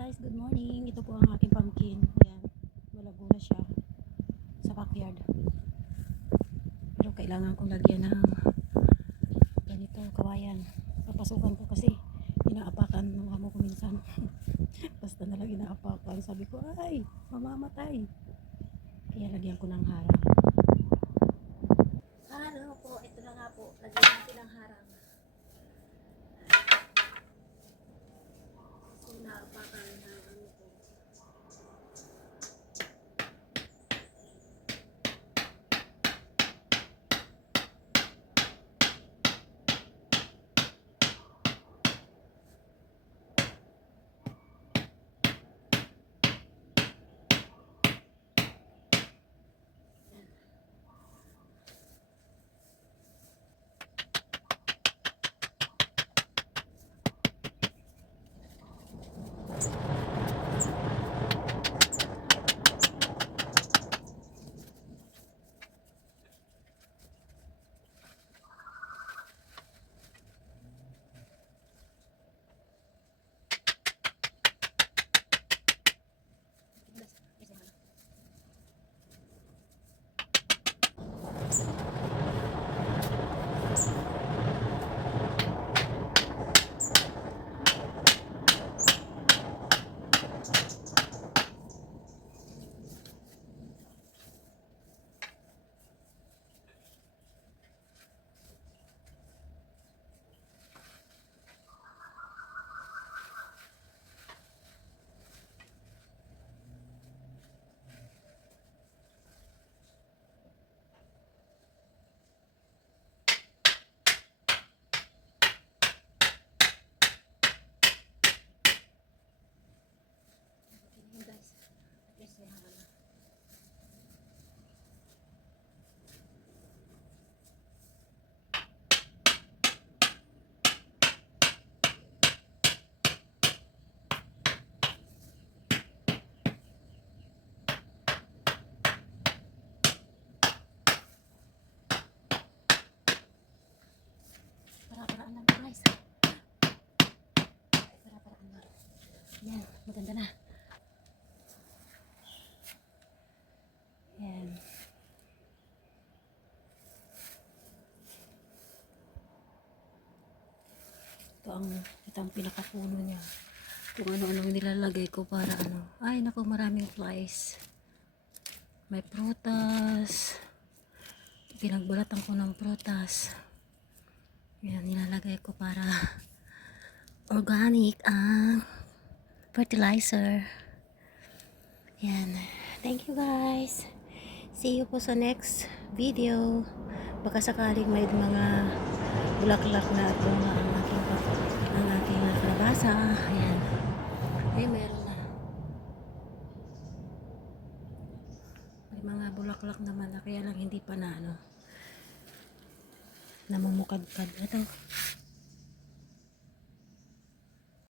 guys, good morning. Ito po ang aking pumpkin. Ayan, malago na siya sa backyard. Pero kailangan kong lagyan ng ganito, kawayan. Papasukan ko kasi inaapakan ng amo ko minsan. Basta na lang inaapakan. Sabi ko, ay, mamamatay. Kaya lagyan ko ng harang. Ano po, ito na nga po. Lagyan natin ng harang. Inaapakan ng ano ko. Guys, at least may harang na. Para-paraan lang guys. Para-paraan lang. Yan, maganda na. Yan. Ito ang pinakapuno niya. Kung ano-anong nilalagay ko para ano. Ay, naku, maraming flies. May prutas. Pinagbalatan ko ng prutas. Yan, nilalagay ko para organic ang fertilizer. Yan. Thank you guys. See you po sa next video. Baka sakaling may mga bulaklak na at bunga ang aking kalabasa. Ayan. Ay, meron na. May mga bulaklak naman na kaya lang hindi pa na ano namumukadkad. Ito.